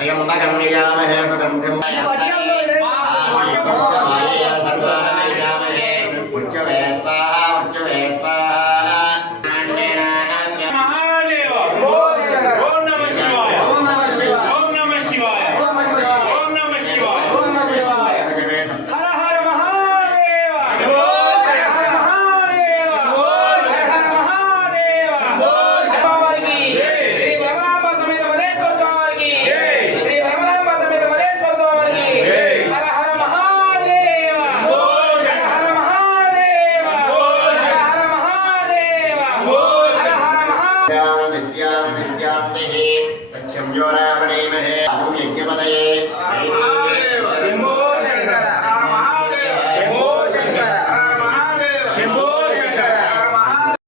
त्र्यम्बकमयामहे सुगन्धिं सर्वमेयामहे उच्चवे स्वाहा तस्यां तस्यां तस्यां तच्छं यो रावणेमहे यज्ञपदये